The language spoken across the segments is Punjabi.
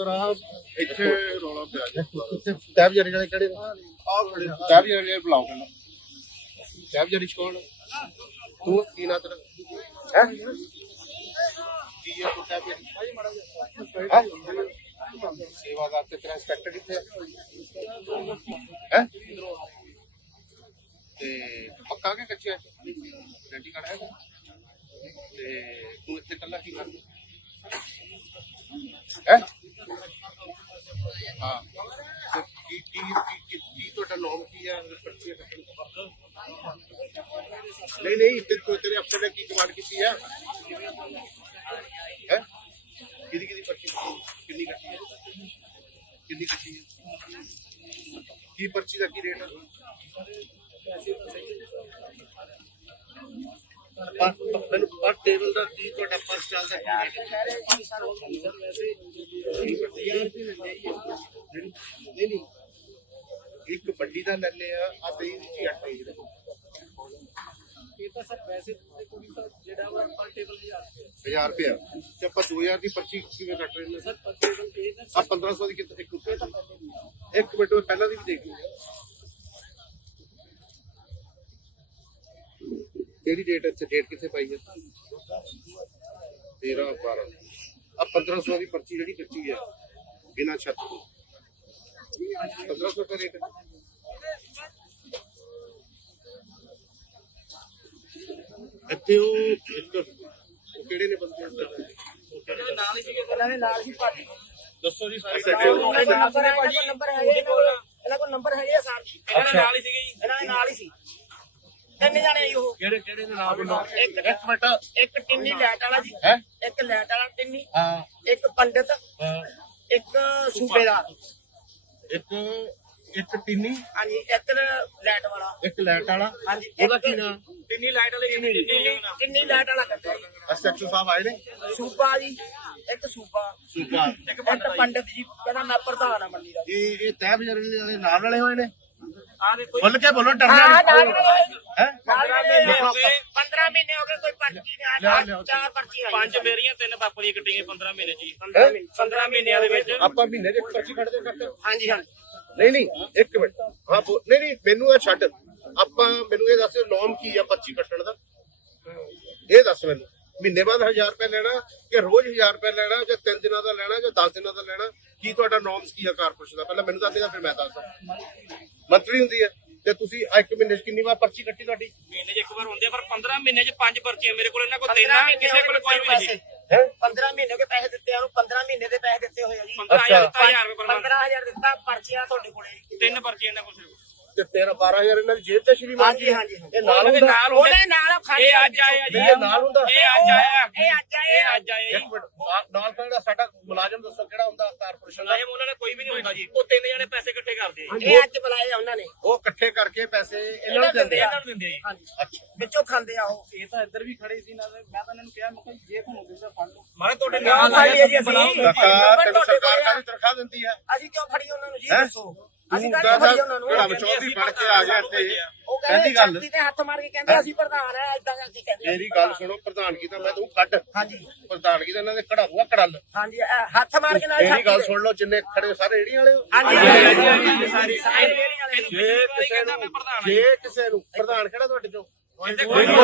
ਸਰ ਆ ਇੱਥੇ ਰੌਲਾ ਪਿਆ ਜੀ। ਟੈਬ ਜਰੀ ਵਾਲੇ ਕਿਹੜੇ ਆ ਖੜੇ ਟੈਬ ਜਰੀ ਵਾਲੇ ਬੁਲਾਓ ਕਹਿੰਦਾ ਟੈਬ ਜਰੀ ਕੌਣ? ਤੂੰ ਕੀ ਨਾ ਤੇਰਾ? ਹੈ? ਕੀ ਹੈ ਤੂੰ ਟੈਬ ਜਰੀ ਸੇਵਾਦਾਰ ਤੇ ਤੇਰਾ ਇੰਸਪੈਕਟਰ ਕਿੱਥੇ ਹੈ? ਹੈ? ਤੇ ਪੱਕਾ ਕਿ ਕੱਚਾ ਗਰੰਟੀ ਕਾਰਡ ਹੈ ਤੇ ਤੂੰ ਇੱਥੇ ਕੱਲਾ ਕੀ ਕਰਦਾ? ਹੈ? ਹਾਂ। ਤੇ ਕੀ ਕੀ ਕੀ- ਕੀ ਕੀ ਤੁਹਾਡਾ ਨਾਮ ਕੀ ਹੈ? ਪਰਚੀ ਕੱਟਣ ਤੋਂ ਬਾਅਦ ਨਹੀਂ ਨਹੀਂ, ਤੇ ਤੂੰ ਤੇਰੇ ਅਫਸਰ ਨੇ ਕੀ ਕਮਾਂਡ ਕੀਤੀ ਹੈ ਹੈ? ਕਿਹਦੀ ਕਿਹਦੀ ਪਰਚੀ ਕੱਟੀ? ਕਿੰਨੀ ਕੱਟੀ ਹੈ? ਕਿੰਨੀ ਕੱਟੀ ਹੈ? ਕੀ ਪਰਚੀ ਦਾ ਕੀ ਰੇਟ ਹੈ ਪਰ ਮੈਨੂੰ ਪਰ ਟੇਬਲ ਦਾ ਕੀ ਤੁਹਾਡਾ ਪਰਸ ਚੱਲਦਾ ਕੀ ਰੇਟ ਹੈ ਨਹੀਂ ਨਹੀਂ ਇੱਕ ਵੱਡੀ ਦਾ ਲੈਣੇ ਆ ਆ ਤੇਈ ਦੀ ਅੱਠ ਪੇਜ ਦਾ ਇਹ ਤਾਂ ਸਰ ਵੈਸੇ ਤੇ ਕੋਈ ਤਾਂ ਜਿਹੜਾ ਵਾ ਪਰ ਟੇਬਲ 1000 ਰੁਪਇਆ। ਤੇ ਆਪਾਂ 2000 ਦੀ ਪਰਚੀ ਕਿਵੇਂ ਕੱਟ ਰਹੇ ਨੇ? ਸਰ ਆ 1500 ਦੀ ਕਿਤੇ ਇੱਕ ਰੁਪਏ ਇੱਕ ਮਿੰਟ ਉਹ ਪਹਿਲਾਂ ਦੀ ਵੀ ਦੇਖ ਲਓ ਕਿਹੜੀ ਡੇਟ ਇੱਥੇ ਡੇਟ ਕਿੱਥੇ ਪਾਈ ਹੈ? 13 12 ਆ 1500 ਦੀ ਪਰਚੀ ਜਿਹੜੀ ਕੱਚੀ ਹੈ ਬਿਨਾ ਛੱਤ ਤੋਂ। 1500 ਦਾ ਰੇਟ ਇੱਥੇ ਉਹ ਇੱਕ ਉਹ ਕਿਹੜੇ ਨੇ ਬੰਦੇ ਅੰਦਰ? ਨਾਲ ਹੀ ਸੀਗੇ। ਇਹਨਾਂ ਦੇ ਨਾਲ ਹੀ ਪਾਰਟੀ ਦੱਸੋ ਜੀ ਸਾਰੇ। ਨੰਬਰ ਹੈ? ਨੰਬਰ ਹੈ ਇਹਨਾਂ ਕੋਲ ਨੰਬਰ ਹੈਗੇ ਆ? ਸਰ। ਜੀ ਇਹਨਾਂ ਦੇ ਨਾਲ ਹੀ ਸੀਗੇ ਜੀ। ਇਹਨਾਂ ਦੇ ਨਾਲ ਹੀ ਸੀ। ਤਿੰਨ ਜਾਣੇ ਆਈ ਉਹ। ਕਿਹੜੇ ਕਿਹੜੇ ਦੇ ਨਾਮ ਬੋਲੋ ਇੱਕ ਇੱਕ ਮਿੰਟ। ਇੱਕ ਟਿੰਨੀ ਲੈਟ ਵਾਲਾ ਜੀ। ਹੈ? ਇੱਕ ਲੈਟ ਵਾਲਾ ਟਿੰਨੀ। ਹਾਂ। ਇੱਕ ਪੰਡਿਤ। ਹਾਂ, ਇੱਕ ਸੂਬੇਦਾਰ। ਇੱਕ ਇੱਕ ਟਿੰਨੀ ਹਾਂਜੀ ਇੱਕ ਲੈਟ ਵਾਲਾ। ਇੱਕ ਲੈਟ ਵਾਲਾ? ਹਾਂਜੀ ਉਹਦਾ ਕੀ ਨਾਮ? ਟਿੰਨੀ ਲਾਈਟ ਵਾਲੇ ਟਿੰਨੀ ਟਿੰਨੀ ਲਾਈਟ ਵਾਲਾ ਜੀ ਐਸਐਚਓ ਸਾਹਿਬ ਆਏ ਨੇ? ਸੂਬਾ ਜੀ ਇੱਕ ਸੂਬਾ। ਸੁਪਾ ਇੱਕ ਪੰਡਿਤ ਜੀ। ਕਹਿੰਦਾ ਮੈਂ ਪ੍ਰਧਾਨ ਆ ਮੰਡੀ ਦਾ। ਇਹ ਇਹ ਤੈਅ ਬਜਰਨ ਵਾਲੇ ਨਾਲ ਵਾਲੇ ਹੋਏ ਨੇ? ਆ ਦੇਖੋ ਖੁੱਲ ਕੇ ਬੋਲੋ ਹਾਂ ਡਰਨਾ ਨਾਲ ਨਹੀਂ ਵਾਲੇ ਹੈ? 15 ਮਹੀਨੇ ਹੋ ਗਏ। 15 ਮਹੀਨੇ ਹੋ ਗਏ ਕੋਈ ਪਰਚੀ ਨਹੀਂ ਲਿਆ। ਚਾਰ ਪਰਚੀਆਂ ਪੰਜ ਮੇਰੀਆਂ ਤਿੰਨ ਪਾਪਾ ਦੀਆਂ ਕੱਟੀਆਂ 15 ਮਹੀਨੇ ਜੀ। ਹੈਂ? 15 ਮਹੀਨਿਆਂ ਦੇ ਵਿੱਚ। ਆਪਾਂ ਮਹੀਨੇ ਦੇ ਪਰਚੀ ਕੱਢਦੇ ਕੱਢਦੇ ਹਾਂਜੀ ਹਾਂਜੀ। ਨਹੀਂ ਨਹੀਂ ਇੱਕ ਮਿੰਟ। ਹਾਂ ਬੋ- ਨਹੀਂ ਨਹੀਂ ਮੈਨੂੰ ਇਹ ਛੱਡ। ਆਪਾਂ ਮੈਨੂੰ ਇਹ ਦੱਸ ਨੋਮ ਕੀ ਆ ਪਰਚੀ ਕੱਟਣ ਦਾ? ਇਹ ਦੱਸ ਮੈਨੂੰ। ਮਹੀਨੇ ਬਾਅਦ 1000 ਰੁਪਏ ਲੈਣਾ ਕਿ ਰੋਜ਼ 1000 ਰੁਪਏ ਲੈਣਾ ਜਾਂ 3 ਦਿਨਾਂ ਦਾ ਲੈਣਾ ਜਾਂ 10 ਦਿਨਾਂ ਦਾ ਲੈਣਾ? ਕੀ ਤੁਹਾਡਾ ਨੋਮਸ ਕੀ ਆ ਕਾਰਪੋਰੇਸ਼ਨ ਦਾ? ਪਹਿਲਾਂ ਮੈਨੂੰ ਦੱਸ ਦੇਗਾ ਫਿਰ ਮੈਂ ਦੱਸਦਾ ਮੰਥਲੀ ਹੁੰਦੀ ਹੈ। ਤੇ ਤੁਸੀਂ ਆਹ ਇੱਕ ਮਹੀਨੇ 'ਚ ਕਿੰਨੀ ਵਾਰ ਪਰਚੀ ਕੱਟੀ ਤੁਹਾਡੀ? ਮਹੀਨੇ 'ਚ ਇੱਕ ਵਾਰ ਹੁੰਦੇ ਆ ਪਰ 15 ਮਹੀਨੇ 'ਚ ਪੰਜ ਪਰਚੀਆਂ ਮੇਰੇ ਕੋਲ ਇਹਨਾਂ ਕੋਲ ਤਿੰਨ ਆ ਕਿਸੇ ਕੋਲ ਕੋਈ ਵੀ ਨਹੀਂ। ਹੈ? 15 ਮਹੀਨੇ ਹੋ ਗਏ ਪੈਸੇ ਦਿੱਤੇ ਆ ਉਹਨੂੰ 15 ਮਹੀਨੇ ਦੇ ਪੈਸੇ ਦਿੱਤੇ ਹੋਏ ਆ ਜੀ। 15000 ਦਿੱਤਾ 1000 ਰੁਪਏ ਪਰ 15000 ਦਿੱਤਾ ਪਰਚੀਆਂ ਤੁਹਾਡੇ ਕੋਲੇ ਤਿੰਨ ਪਰਚੀਆਂ ਇਹਨਾਂ ਕੋਲ ਸਿਰਫ ਤੇ 13 12000 ਇਹਨਾਂ ਦੀ ਜੇਬ ਤੇ ਸ਼੍ਰੀਮਾਨ ਹਾਂਜੀ, ਜੀ। ਹਾਂਜੀ, ਹਾਂਜੀ। ਇਹ ਨਾਲ ਉਹਦੇ ਹੁੰਦਾ ਨਾਲ ਉਹਦੇ ਹੁੰਦੇ। ਨਾਲ ਖਾਲੀ ਇਹ ਅੱਜ ਆਇਆ ਜੀ। ਇਹ ਨਾਲ ਹੁੰਦਾ। ਇਹ ਅੱਜ ਆਇਆ ਇਹ ਅੱਜ ਆਏ ਇਹ। ਅੱਜ ਆਇਆ ਇੱਕ ਮਿੰਟ ਨਾਲ- ਨਾਲ ਤਾਂ ਜਿਹੜਾ ਸਾਡਾ ਮੁਲਾਜ਼ਮ ਦੱਸੋ ਕਿਹੜਾ ਹੁੰਦਾ ਕਾਰਪੋਰੇਸ਼ਨ ਦਾ? ਨਾਇਮ ਉਹਨਾਂ ਨੇ ਕੋਈ ਵੀ ਨਹੀਂ ਹੁੰਦਾ ਜੀ। ਉਹ ਤਿੰਨ ਜਣੇ ਪੈਸੇ ਇਕੱਠੇ ਕਰਦੇ ਆ ਜੀ। ਇਹ ਅੱਜ ਬੁਲਾਏ ਆ ਉਹਨਾਂ ਨੇ। ਉਹ ਇਕੱਠੇ ਕਰਕੇ ਪੈਸੇ ਇਹਨਾਂ ਨੂੰ ਦਿੰਦੇ ਆ। ਇਹਨਾਂ ਨੂੰ ਦਿੰਦੇ ਆ ਜੀ। ਹਾਂਜੀ। ਅੱਛਾ। ਵਿੱਚੋਂ ਖਾਂਦੇ ਆ ਉਹ। ਇਹ ਤਾਂ ਇੱਧਰ ਵੀ ਖੜੇ ਸੀ ਨਾ ਮੈਂ ਤਾਂ ਇਹਨਾਂ ਨੂੰ ਕਿਹਾ ਮੈਂ ਕਿਹਾ ਜੇ ਤੁਹਾਨੂੰ ਦਿੰਦਾ ਫੜ ਲਓ। ਮੈਂ ਤੁਹਾਡੇ ਨਾਲ ਖਾਲੀ ਹੈ ਜੀ ਅਸੀਂ ਸਰਕਾਰ ਤੈਨੂੰ ਸਰਕਾਰ ਕਾਹਦੀ ਤਨਖਾਹ ਦਿੰਦੀ ਹੈ ਅਸੀਂ ਕਿਉਂ ਫੜੀ ਉਹਨਾਂ ਨੂੰ? ਜੀ ਹੈਂ? ਦੱਸੋ। ਅਸੀਂ ਕਾਹਦੀ ਫੜੀ ਉਹਨਾਂ ਨੂੰ। ਕਿਹੜਾ ਵਿਚੋਲੀ ਬਣ ਕੇ ਆ ਗਿਆ ਇੱਥੇ। ਉਹ ਕਹਿੰਦੀ ਛਾਤੀ ਤੇ ਹੱਥ ਮਾਰ ਕੇ ਕਹਿੰਦੇ ਅਸੀਂ ਪ੍ਰਧਾਨ ਆ ਇਦਾਂ ਕਰਕੇ ਕਹਿੰਦੇ ਮੇਰੀ ਗੱਲ ਸੁਣੋ ਪ੍ਰਧਾਨਗੀ ਤਾਂ ਮੈਂ ਤੂੰ ਕੱਢ ਹਾਂਜੀ। ਪ੍ਰਧਾਨਗੀ ਤਾਂ ਇਹਨਾਂ ਦੇ ਕਢਾਊਗਾ ਕੜਲ। ਹਾਂਜੀ ਇਹ ਹੱਥ ਮਾਰ ਕੇ ਨਾਲ ਮੇਰੀ ਗੱਲ ਸੁਣ ਲਓ ਜਿੰਨੇ ਖੜੇ ਸਾਰੇ ਰੇੜੀਆਂ ਵਾਲੇ ਹੋ? ਹਾਂਜੀ ਹਾਂਜੀ, ਹਾਂਜੀ ਸਾਰੀ ਸਾਰੀ ਰੇਹੜੀਆਂ ਵਾਲੇ ਜੇ ਕਿਸੇ ਨੂੰ ਪ੍ਰਧਾਨ ਜੇ। ਕਿਸੇ ਨੂੰ ਪ੍ਰਧਾਨ ਕਿਹੜਾ ਤੁਹਾਡੇ ਚੋਂ? ਇੱਥੇ ਕੋਈ ਨਹੀਂ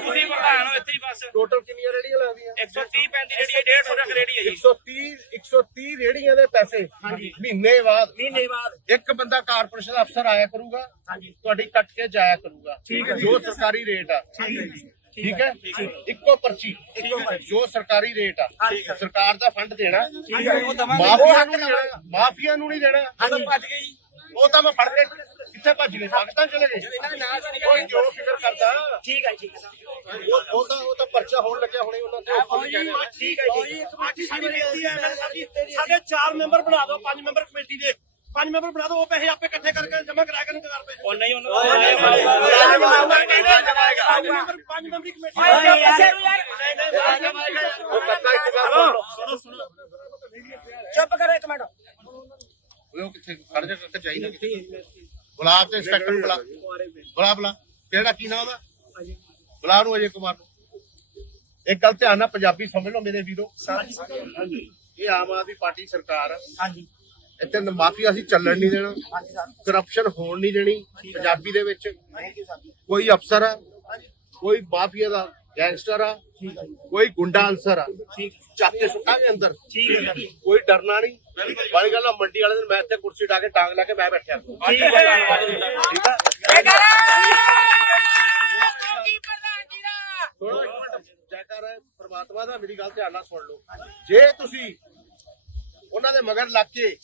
ਤੁਸੀਂ ਪ੍ਰਧਾਨ ਹੋ ਇੱਥੇ ਹੀ ਬਸ। ਟੋਟਲ ਕਿੰਨੀਆਂ ਰੇੜੀਆਂ ਲੱਗਦੀਆਂ 130 ਪੈਂਤੀ ਜਿਹੜੀ 150 ਤੱਕ ਰੇੜੀ ਹੈ ਜੀ 130 130 ਰੇੜੀਆਂ ਦੇ ਪੈਸੇ। ਮਹੀਨੇ ਬਾਅਦ। ਮਹੀਨੇ ਬਾਅਦ। ਇੱਕ ਬੰਦਾ ਕਾਰਪੋਰੇਸ਼ਨ ਦਾ ਅਫਸਰ ਆਇਆ ਕਰੂਗਾ। ਹਾਂਜੀ। ਤੁਹਾਡੀ ਕੱਟ ਕੇ ਜਾਇਆ ਕਰੂਗਾ। ਜੋ ਸਰਕਾਰੀ ਰੇਟ ਆ। ਠੀਕ ਹੈ। ਇੱਕੋ ਪਰਚੀ। ਜੋ ਸਰਕਾਰੀ ਰੇਟ ਆ। ਸਰਕਾਰ ਦਾ ਫੰਡ ਦੇਣਾ। ਮਾਫੀਆ ਨੂੰ ਨਹੀਂ ਦੇਣਾ। ਮਾਫੀਆ ਨੂੰ ਨਹੀਂ ਦੇਣਾ। ਹਾਂਜੀ। ਭੱਜ ਗਏ ਜੀ ਉਹ ਤਾਂ ਮੈਂ ਫੜ ਕੇ ਕਿੱਥੇ ਭੱਜ ਗਏ ਪਾਕਿਸਤਾਨ ਚਲੇ ਗਏ ਕੋਈ ਜੋ ਫਿਕਰ ਕਰਦਾ ਠੀਕ ਹੈ ਠੀਕ ਹੈ ਉਹ ਤਾਂ ਉਹ ਤਾਂ ਪਰਚਾ ਹੋਣ ਲੱਗਿਆ ਹੁਣੇ ਉਹਨਾਂ ਦੇ ਠੀਕ ਹੈ ਜੀ ਸਾਡੀ ਸਾਡੀ ਬੇਨਤੀ ਹੈ ਮੈਂ ਸਾਡੀ ਸਾਡੇ ਚਾਰ ਮੈਂਬਰ ਬਣਾ ਦਿਓ ਪੰਜ ਮੈਂਬਰ ਕਮੇਟੀ ਦੇ ਪੰਜ ਮੈਂਬਰ ਬਣਾ ਦਿਓ ਉਹ ਪੈਸੇ ਆਪੇ ਇਕੱਠੇ ਕਰਕੇ ਜਮ੍ਹਾਂ ਕਰਾ ਕੇ ਕਰ ਪਏ ਉਹ ਨਹੀਂ ਮੈਂਬਰ ਪੰਜ ਮੈਂਬਰੀ ਕਮੇਟੀ ਚੁੱਪ ਕਰੋ ਇੱਕ ਮਿੰਟ ਉਹ ਕਿੱਥੇ ਖੜ ਜਾ ਕੇ ਚਾਹੀਦਾ ਕਿੱਥੇ ਗੁਲਾਬ ਤੇ ਇੰਸਪੈਕਟਰ ਨੂੰ ਬੁਲਾ। ਬੁਲਾ ਬੁਲਾ। ਕਿਹੜਾ ਕੀ ਨਾਮ ਉਹਦਾ ਬੁਲਾ ਨੂੰ ਅਜੇ ਕੁਮਾਰ ਨੂੰ। ਇੱਕ ਗੱਲ ਧਿਆਨ ਨਾਲ ਪੰਜਾਬੀ ਸਮਝ ਲਓ ਮੇਰੇ ਵੀਰੋ। ਇਹ ਆਮ ਆਦਮੀ ਪਾਰਟੀ ਸਰਕਾਰ ਆ। ਹਾਂਜੀ। ਇੱਥੇ ਮਾਫੀਆ ਅਸੀਂ ਚੱਲਣ ਨਹੀਂ ਦੇਣਾ। ਹਾਂਜੀ ਸਰ। ਕਰਪਸ਼ਨ ਹੋਣ ਨਹੀਂ ਦੇਣੀ ਪੰਜਾਬੀ ਦੇ ਵਿੱਚ। ਕੋਈ ਅਫਸਰ ਆ। ਕੋਈ ਮਾਫੀਆ ਦਾ ਗੈਂਗਸਟਰ ਆ ਕੋਈ ਗੁੰਡਾ ਅਨਸਰ ਆ ਚੱਕ ਕੇ ਸੁੱਟਾਂਗੇ ਅੰਦਰ। ਠੀਕ ਹੈ ਸਰ ਕੋਈ ਡਰਨਾ ਨਹੀਂ। ਬੜੀ ਗੱਲ ਆ ਮੰਡੀ ਵਾਲੇ ਦਿਨ ਮੈਂ ਇੱਥੇ ਕੁਰਸੀ ਢਾ ਕੇ ਟਾਂਗ ਲਾ ਕੇ ਮੈਂ ਬੈਠਿਆ। ਠੀਕ ਆ? ਠੀਕ ਹੈ ਸੁਣੋ ਇੱਕ ਮਿੰਟ। ਜੈਕਾਰ ਹੈ ਪ੍ਰਮਾਤਮਾ ਦਾ ਮੇਰੀ ਗੱਲ ਧਿਆਨ ਨਾਲ ਸੁਣ ਲਓ। ਜੇ ਤੁਸੀਂ ਉਹਨਾਂ ਦੇ ਮਗਰ ਲੱਗ ਕੇ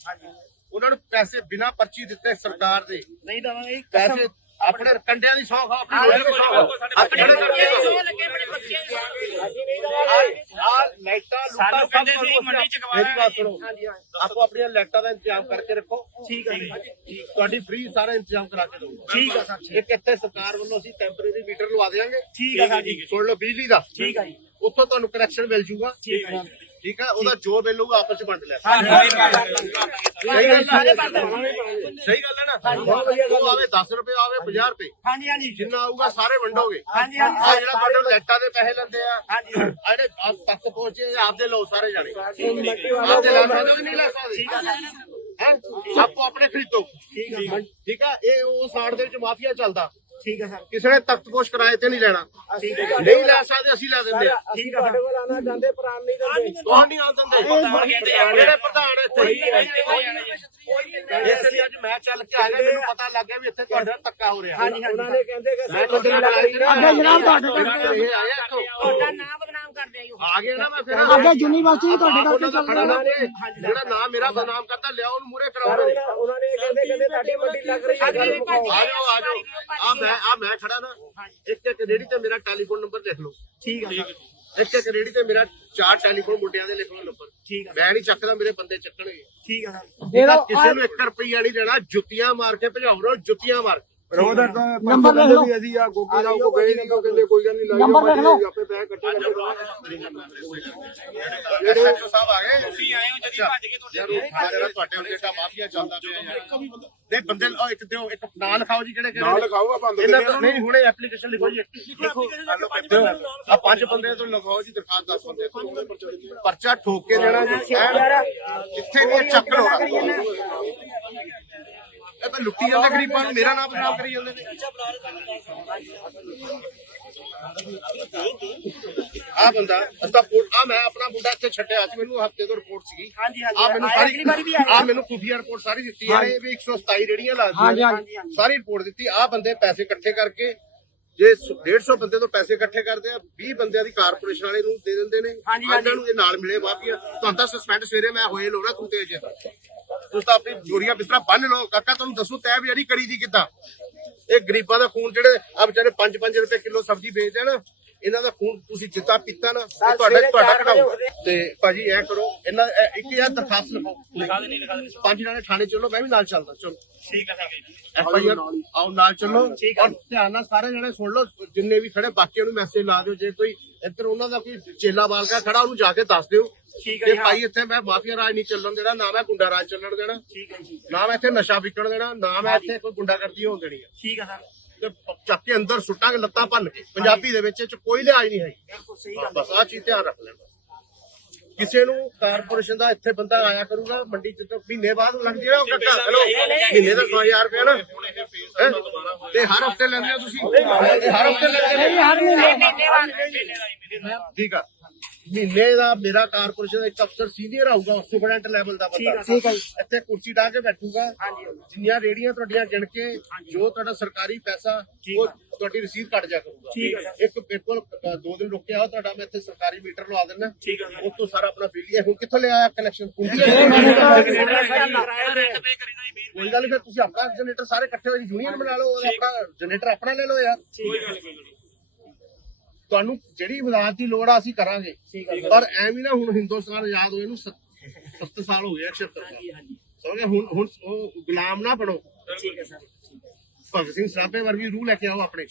ਉਹਨਾਂ ਨੂੰ ਪੈਸੇ ਬਿਨਾਂ ਪਰਚੀ ਦਿੱਤੇ ਸਰਕਾਰ ਦੇ ਨਹੀਂ ਦਵਾਂਗੇ। ਪੈਸੇ ਆਪਣੇ ਕੰਡਿਆਂ ਦੀ ਸੌਖ ਆਪਣੀ ਰੋਟੀ ਦੀ ਸੌਖ ਆਪਣੇ ਦੀ ਸੋਹ ਲੱਗੇ ਆਪਣੇ ਬੱਚਿਆਂ ਦੀ ਸੋਹ ਅਸੀਂ ਨਹੀਂ ਦਵਾਂਗੇ। ਆ ਲਾਈਟਾਂ ਲੂਟਾਂ ਸਾਨੂੰ ਸਭ ਕਹਿੰਦੇ ਸੀ ਮੰਡੀ ਚ ਗਵਾ ਮੇਰੀ ਗੱਲ ਸੁਣੋ। ਆਪੋ ਆਪਣੀਆਂ ਲਾਈਟਾਂ ਦਾ ਇੰਤਜ਼ਾਮ ਕਰਕੇ ਰੱਖੋ। ਠੀਕ ਹੈ ਜੀ। ਤੁਹਾਡੀ ਫ੍ਰੀ ਸਾਰਾ ਇੰਤਜ਼ਾਮ ਕਰਾ ਕੇ ਦਊਗਾ। ਠੀਕ ਹੈ ਸਰ ਇੱਕ ਇੱਥੇ ਸਰਕਾਰ ਵੱਲੋਂ ਅਸੀਂ ਟੈਂਪਰੇਰੀ ਮੀਟਰ ਲਵਾ ਦੇਵਾਂਗੇ ਠੀਕ ਹੈ ਸਰ ਜੀ ਸੁਣ ਲਓ ਬਿਜਲੀ ਦਾ। ਠੀਕ ਹੈ ਜੀ। ਉੱਥੋਂ ਤੁਹਾਨੂੰ ਕਨੈਕਸ਼ਨ ਮਿਲ ਜੂਗਾ। ਠੀਕ ਹੈ ਠੀਕ ਹੈ ਉਹਦਾ ਜੋ ਮਿਲੂਗਾ ਆਪਸ ਚ ਵੰਡ ਹਾਂਜੀ। ਸਹੀ ਗੱਲ ਹੈ। ਬੰਦ ਸਹੀ ਗੱਲ ਹੈ ਨਾ? ਗੱਲ ਆਵੇ 10 ਰੁਪਏ ਆਵੇ 50 ਰੁਪਏ। ਹਾਂਜੀ ਹਾਂਜੀ। ਜਿੰਨਾ ਆਊਗਾ ਸਾਰੇ ਵੰਡੋਗੇ। ਹਾਂਜੀ, ਹਾਂਜੀ। ਆ ਜਿਹੜਾ ਤੁਹਾਡੇ ਲੈਟਾਂ ਦੇ ਪੈਸੇ ਲੈਂਦੇ ਆ ਹਾਂਜੀ। ਆ ਜਿਹੜੇ ਆਪ ਤੱਕ ਪਹੁੰਚੇ ਆਪਦੇ ਲਓ ਸਾਰੇ ਜਾਣੇ। ਆਪਦੇ ਲੈ ਸਕਦੇ ਹੋ ਕਿ ਨਹੀਂ ਲੈ ਸਕਦੇ? ਹੈਂ? ਆਪੋ ਆਪਣੇ ਖਰੀਦੋ। ਠੀਕ ਹੈ ਇਹ ਉਹ ਸਾੜ ਦੇ ਵਿੱਚ ਮਾਫੀਆ ਚੱਲਦਾ। ਠੀਕ ਹੈ ਸਰ। ਕਿਸੇ ਨੇ ਤਖਤਪੋਸ਼ ਕਿਰਾਏ ਤੇ ਨਹੀਂ ਲੈਣਾ। ਨਹੀਂ ਲੈ ਸਕਦੇ ਅਸੀਂ ਲੈ ਦਿੰਦੇ। ਠੀਕ ਹੈ ਸਰ। ਕੌਣ ਨਹੀਂ ਆਉਣ ਦਿੰਦੇ? ਜਿਹੜੇ ਪ੍ਰਧਾਨ ਇੱਥੇ ਇਸ ਲਈ ਅੱਜ ਮੈਂ ਚੱਲ ਕੇ ਆ ਗਿਆ ਮੈਨੂੰ ਪਤਾ ਲੱਗ ਗਿਆ ਵੀ ਇੱਥੇ ਤੁਹਾਡਾ ਧੱਕਾ ਹੋ ਰਿਹਾ। ਹਾਂਜੀ ਹਾਂਜੀ। ਉਹਨਾਂ ਨੇ ਕਹਿੰਦੇ ਕਿ ਮੈਂ ਤੁਹਾਡੇ ਨਾਲ ਆਈ ਨਾ ਅੱਗੇ ਜਨਾਬ ਤੁਹਾਡੇ ਇਹ ਆਇਆ ਇੱਥੋਂ। ਤੁਹਾਡਾ ਨਾਮ ਬਦਨਾਮ ਕਰਦੇ ਆ ਜੀ ਉਹ। ਆ ਗਿਆ ਨਾ ਮੈਂ ਫਿਰ। ਅੱਗੇ ਯੂਨੀਵਰਸਿਟੀ ਤੁਹਾਡੇ ਉਹਨਾਂ ਕਰਕੇ ਦਾ ਚੱਲ ਖੜਾ ਰਿਹਾ ਲਾ ਕੇ ਜਿਹੜਾ ਨਾਮ ਮੇਰਾ ਬਦਨਾਮ ਕਰਦਾ ਲਿਆਓ ਉਹਨੂੰ ਮੂਰੇ ਕਰਾਓ ਮੇਰੇ ਉਹਨਾਂ ਨੇ ਕਹਿੰਦੇ ਕਹਿੰਦੇ ਸਾਡੀ ਮੰਡੀ ਲੱਗ ਰਹੀ ਆ ਜਾਓ ਆ ਜਾਓ। ਆ ਮੈਂ ਆ ਮੈਂ ਖੜਾ ਨਾ। ਇੱਕ ਇੱਕ ਰੇੜੀ ਤੇ ਮੇਰਾ ਟੈਲੀਫੋਨ ਨੰਬਰ ਲਿਖ ਲਓ। ਠੀਕ ਹੈ ਸਰ ਇੱਕ ਇੱਕ ਰੇੜੀ ਤੇ ਮੇਰਾ ਚਾਰ ਟੈਲੀਫੋਨ ਮੁੰਡਿਆਂ ਦੇ ਲਿਖ ਲਓ ਨੰਬਰ। ਠੀਕ ਹੈ ਮੈਂ ਨਹੀਂ ਚੱਕਦਾ ਮੇਰੇ ਬੰਦੇ ਚੱਕਣਗੇ। ਠੀਕ ਸਰ ਜਿਹੜਾ ਕਿਸੇ ਨੂੰ 1 ਰੁਪਈਆ ਨਹੀਂ ਦੇਣਾ ਜੁੱਤੀਆਂ ਮਾਰ ਕੇ ਭਜਾਓ ਰੋ ਜੁੱਤੀਆਂ ਮਾਰ ਕੇ ਨੰਬਰ ਲਿਖ ਲਓ। ਅਸੀਂ ਆ ਗੋਗੀ ਰਾਓ ਕੋ ਗਏ ਨਹੀਂ ਉਹ ਕਹਿੰਦੇ ਕੋਈ ਗੱਲ ਨਹੀਂ ਲਾਈ ਨੰਬਰ ਲਿਖ ਲਓ। ਆਪੇ ਪੈਸੇ ਕੱਟੇ ਐਸਐਚਓ ਸਾਹਿਬ ਆ ਗਏ। ਤੁਸੀਂ ਆਏ ਹੋ ਜਦੀ ਭੱਜ ਕੇ ਤੁਹਾਡੇ ਜਿਹੜਾ ਤੁਹਾਡੇ ਉੱਤੇ ਤਾਂ ਮਾਫੀਆ ਚੱਲਦਾ ਪਿਆ ਨਹੀਂ ਬੰਦੇ ਉਹ ਇੱਕ ਦਿਓ ਇੱਕ ਨਾਂ ਲਿਖਾਓ ਜੀ ਕਿਹੜੇ ਕਿਹੜੇ ਨਾਲ ਲਿਖਾਓ ਆ ਬੰਦ ਨਹੀਂ ਹੁਣੇ ਐਪਲੀਕੇਸ਼ਨ ਲਿਖੋ ਜੀ। ਆ ਪੰਜ ਬੰਦੇ ਤੋਂ ਲਿਖਾਓ ਜੀ ਦਰਖਾਸਤ 10 ਬੰਦੇ ਪਰਚਾ ਠੋਕ ਕੇ ਦੇਣਾ ਜੀ ਜਿੱਥੇ ਵੀ ਚੱਕਰ ਹੋਣਾ। ਇਹ ਤਾਂ ਲੁੱਟੀ ਜਾਂਦੇ ਗਰੀਬਾਂ ਨੂੰ ਮੇਰਾ ਨਾਮ ਬਦਨਾਮ ਕਰੀ ਜਾਂਦੇ ਨੇ ਆ ਬੰਦਾ ਅਸਤਾ ਆ ਮੈਂ ਆਪਣਾ ਮੁੰਡਾ ਇੱਥੇ ਛੱਡਿਆ ਸੀ ਮੈਨੂੰ ਹਫ਼ਤੇ ਤੋਂ ਰਿਪੋਰਟ ਸੀਗੀ ਹਾਂਜੀ, ਹਾਂਜੀ। ਆ ਮੈਨੂੰ ਆਇਆ ਸਾਰੀ। ਆ ਮੈਨੂੰ ਖੁਫੀਆ ਰਿਪੋਰਟ ਸਾਰੀ ਦਿੱਤੀ ਹੈ ਵੀ 127 ਰੇੜੀਆਂ ਹਾਂਜੀ, ਲੱਗਦੀਆਂ ਹਾਂਜੀ। ਸਾਰੀ ਰਿਪੋਰਟ ਦਿੱਤੀ ਆ ਬੰਦੇ ਪੈਸੇ ਇਕੱਠੇ ਕਰਕੇ ਜੇ 150 ਬੰਦੇ ਤੋਂ ਪੈਸੇ ਇਕੱਠੇ ਕਰਦੇ ਆ 20 ਬੰਦਿਆਂ ਦੀ ਕਾਰਪੋਰੇਸ਼ਨ ਵਾਲੇ ਨੂੰ ਦੇ ਦਿੰਦੇ ਨੇ ਹਾਂਜੀ, ਅੱਜ ਇਹਨਾਂ ਨੂੰ ਇਹ ਨਾਲ ਮਿਲੇ ਮਾਫੀਆ ਤੁਹਾਨੂੰ ਤਾਂ ਸਸਪੈਂਡ ਸਵੇਰੇ ਮੈਂ ਹੋਏ ਲੋੜਾ ਤੂੰ ਤੇ ਜੇ ਤੁਸੀਂ ਤਾਂ ਆਪਣੀ ਜੋਰੀਆ ਬਿਸਤਰਾ ਬੰਨ ਲਓ। ਕਾਕਾ ਤੁਹਾਨੂੰ ਦੱਸੂ ਤੈ ਵੀ ਜਿਹੜੀ ਕਰੀ ਦੀ ਕਿੱਦਾਂ? ਇਹ ਗਰੀਬਾਂ ਦਾ ਖੂਨ ਜਿਹੜੇ ਆ ਵਿਚਾਰੇ 5-5 ਰੁਪਏ ਕਿਲੋ ਸਬਜ਼ੀ ਵੇਚਦੇ ਆ ਨਾ ਇਹਨਾਂ ਦਾ ਖੂਨ ਤੁਸੀਂ ਜਿੱਤਾ ਪੀਤਾ ਨਾ ਇਹ ਤੁਹਾਡਾ ਤੁਹਾਡਾ ਕਢਾਓ ਤੇ ਭਾਜੀ ਐ ਕਰੋ ਇਹਨਾਂ ਇਹ- ਇੱਕ ਯਾਰ ਦਰਖਾਸਤ ਲਿਖਾਓ। ਲਿਖਾ ਦੇਣੀ ਲਿਖਾ ਦੇਣੀ। ਪੰਜ ਜਣੇ ਥਾਣੇ ਚਲੋ ਮੈਂ ਵੀ ਨਾਲ ਚੱਲਦਾ ਚਲੋ। ਠੀਕ ਹੈ ਸਰ। ਐਫ ਆਈ ਆਰ ਆਓ ਨਾਲ ਚੱਲੋ। ਔਰ ਧਿਆਨ ਨਾਲ ਸਾਰੇ ਜਣੇ ਸੁਣ ਲਓ ਜਿੰਨੇ ਵੀ ਖੜੇ ਬਾਕੀਆਂ ਨੂੰ ਮੈਸੇਜ ਲਾ ਦਿਓ। ਜੇ ਕੋਈ ਇੱਧਰ ਉਹਨਾਂ ਦਾ ਕੋਈ ਚੇਲਾ ਬਾਲਕਾ ਖੜਾ ਉਹਨੂੰ ਜਾ ਕੇ ਦੱਸ ਦਿਓ। ਠੀਕ ਹੈ ਜੀ, ਹਾਂ। ਭਾਈ ਇੱਥੇ ਮੈਂ ਮਾਫੀਆ ਰਾਜ ਨਹੀਂ ਚੱਲਣ ਦੇਣਾ ਨਾ ਮੈਂ ਗੁੰਡਾ ਰਾਜ ਚੱਲਣ ਦੇਣਾ ਠੀਕ ਹੈ ਜੀ। ਨਾ ਮੈਂ ਇੱਥੇ ਨਸ਼ਾ ਵਿਕਣ ਦੇਣਾ ਨਾ ਮੈਂ ਇੱਥੇ ਕੋਈ ਗੁੰਡਾਗਰਦੀ ਹੋਣ ਦੇਣੀ ਹੈ। ਠੀਕ ਹੈ ਸਰ। ਤੇ ਚੱਕ ਕੇ ਅੰਦਰ ਸੁੱਟਾਂਗੇ ਲੱਤਾਂ ਭੰਨ ਕੇ। ਪੰਜਾਬੀ ਦੇ ਵਿੱਚ ਇਹ 'ਚ ਕੋਈ ਲਿਹਾਜ਼ ਨਹੀਂ ਹੈ। ਬਿਲਕੁਲ ਸਹੀ ਗੱਲ ਬਸ ਆਹ ਚੀਜ਼ ਧਿਆਨ ਰੱਖ ਲੈਣਾ ਕਿਸੇ ਨੂੰ ਕਾਰਪੋਰੇਸ਼ਨ ਦਾ ਇੱਥੇ ਬੰਦਾ ਆਇਆ ਕਰੂਗਾ ਮੰਡੀ ਚ ਤਾਂ ਮਹੀਨੇ ਬਾਅਦ ਲੱਗ ਜਾਏਗਾ ਉਹ ਕੱਟਾ ਹੈਲੋ ਮਹੀਨੇ ਦਾ 1000 ਰੁਪਏ ਨਾ। ਹੈਂ? ਤੇ ਹਰ ਹਫ਼ਤੇ ਲੈਂਦੇ ਹੋ ਤੁਸੀਂ? ਹਰ ਹਫ਼ਤੇ ਲੈਂਦੇ ਹੋ? ਹਰ ਮਹੀਨੇ। ਮਹੀਨੇ ਬਾਅਦ ਮਹੀਨੇ ਦਾ ਜੀ, ਠੀਕ ਆ। ਮਹੀਨੇ ਦਾ ਮੇਰਾ ਕਾਰਪੋਰੇਸ਼ਨ ਦਾ ਇੱਕ ਅਫਸਰ ਸੀਨੀਅਰ ਆਊਗਾ ਸੁਪਰਡੈਂਟ ਲੈਵਲ ਦਾ ਬੰਦਾ। ਠੀਕ ਹੈ। ਇੱਥੇ ਕੁਰਸੀ ਢਾ ਕੇ ਬੈਠੂਗਾ। ਜਿੰਨੀਆਂ ਰੇੜੀਆਂ ਤੁਹਾਡੀਆਂ ਗਿਣ ਕੇ ਜੋ ਤੁਹਾਡਾ ਸਰਕਾਰੀ ਪੈਸਾ ਉਹ ਤੁਹਾਡੀ ਰਸੀਦ ਕੱਟ ਜਾ ਕਰੂਗਾ। ਠੀਕ ਹੈ ਇੱਕ ਬਿਲਕੁਲ ਦੋ ਦਿਨ ਰੁਕਿਆ ਹੋ ਤੁਹਾਡਾ ਮੈਂ ਇੱਥੇ ਸਰਕਾਰੀ ਮੀਟਰ ਲਵਾ ਹੈ ਉਸ ਤੋਂ ਸਾਰਾ ਆਪਣਾ ਬਿਜਲੀ ਹੈ ਹੁਣ ਕਿੱਥੋਂ ਲਿਆਇਆ ਕਨੈਕਸ਼ਨ ਕੋਈ ਗੱਲ ਨਹੀਂ ਫਿਰ ਤੁਸੀਂ ਆਪਣਾ ਜਨਰੇਟਰ ਸਾਰੇ ਇਕੱਠੇ ਹੋ ਜੀ ਯੂਨੀਅਨ ਬਣਾ ਲਓ ਆਪਣਾ ਜਨਰੇਟਰ ਆਪਣਾ ਲੈ ਲਓ ਯਾਰ। ਕੋਈ ਗੱਲ ਨੀ, ਕੋਈ ਗੱਲ ਨੀ। ਤੁਹਾਨੂੰ ਜਿਹੜੀ ਮਦਦ ਦੀ ਲੋੜ ਆ ਅਸੀਂ ਕਰਾਂਗੇ। ਪਰ ਐਵੇਂ ਨਾ ਹੁਣ ਹਿੰਦੁਸਤਾਨ ਆਜ਼ਾਦ ਹੋਏ ਨੂੰ 70 ਸਾਲ ਹੋ ਗਏ 76 ਸਾਲ। ਸਮਝੇ ਹੁਣ ਹੁਣ ਉਹ ਗੁਲਾਮ ਨਾ ਬਣੋ। ਠੀਕ ਹੈ ਸਰ ਭਗਤ ਸਿੰਘ ਸਾਬੇ ਵਰਗੀ ਰੂਹ ਲੈ ਕੇ ਆਓ ਆਪਣੇ।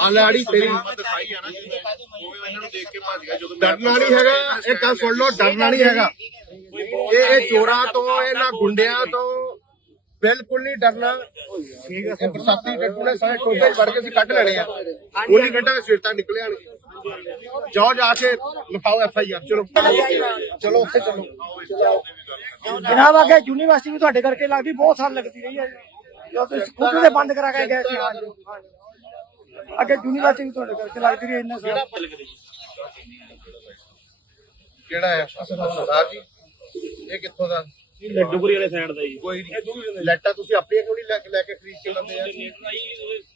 ਆਲਾੜੀ ਤੇਰੀ ਦਿਖਾਈ ਆ ਨਾ ਜਿਵੇਂ। ਉਹ ਇਹਨਾਂ ਨੂੰ ਦੇਖ ਕੇ ਭੱਜ ਗਿਆ ਜਦੋਂ ਡਰਨਾ ਨਹੀਂ ਹੈਗਾ ਇਹ ਗੱਲ ਸੁਣ ਲਓ ਡਰਨਾ ਨਹੀਂ ਹੈਗਾ। ਇਹ ਇਹ ਚੋਰਾਂ ਤੋਂ ਇਹਨਾਂ ਗੁੰਡਿਆਂ ਤੋਂ ਬਿਲਕੁਲ ਨਹੀਂ ਡਰਨਾ ਠੀਕ ਹੈ ਬਰਸਾਤੀ ਡੱਟੂ ਨੇ ਸਾਰੇ ਟੋਟੇ ਵੜ ਕੇ ਅਸੀਂ ਕੱਢ ਲੈਣੇ ਆ ਗੋਲੀ ਕੱਢਾਂਗੇ ਸਿਰ ਤਾਂ ਨਿਕਲੇ ਆਣਗੇ ਜਾਓ ਜਾ ਕੇ ਲਿਖਾਓ ਐਫ ਆਈ ਆਰ ਚਲੋ ਚਲੋ ਉੱਥੇ ਚਲੋ ਜਨਾਬ ਅੱਗੇ ਯੂਨੀਵਰਸਿਟੀ ਵੀ ਤੁਹਾਡੇ ਕਰਕੇ ਲੱਗਦੀ ਬਹੁਤ ਸਾਲ ਲੱਗਦੀ ਰਹੀ ਹੈ ਜਦੋਂ ਤੁਸੀਂ ਸਕੂਟਰ ਦੇ ਬੰਦ ਕਰਾ ਕੇ ਗਏ ਸੀ ਹਾਂਜੀ। ਅੱਗੇ ਯੂਨੀਵਰਸਿਟੀ ਵੀ ਤੁਹਾਡੇ ਕਰਕੇ ਲੱਗਦੀ ਰਹੀ ਇੰਨਾ ਸਾਲ ਕਿਹੜਾ ਹੈ ਸਰਦਾਰ ਜੀ ਇਹ ਕਿੱਥੋਂ ਦਾ ਲੱਡੂਪੁਰੀ ਵਾਲੇ ਸਾਈਡ ਦਾ ਜੀ। ਕੋਈ ਨਹੀਂ। ਲੈਟਾਂ ਤੁਸੀਂ ਆਪਣੀਆਂ ਕਿਉਂ ਨਹੀਂ ਲੈ ਕੇ ਲੈ ਕੇ ਖਰੀਦ ਕੇ ਲੈਂਦੇ ਆ?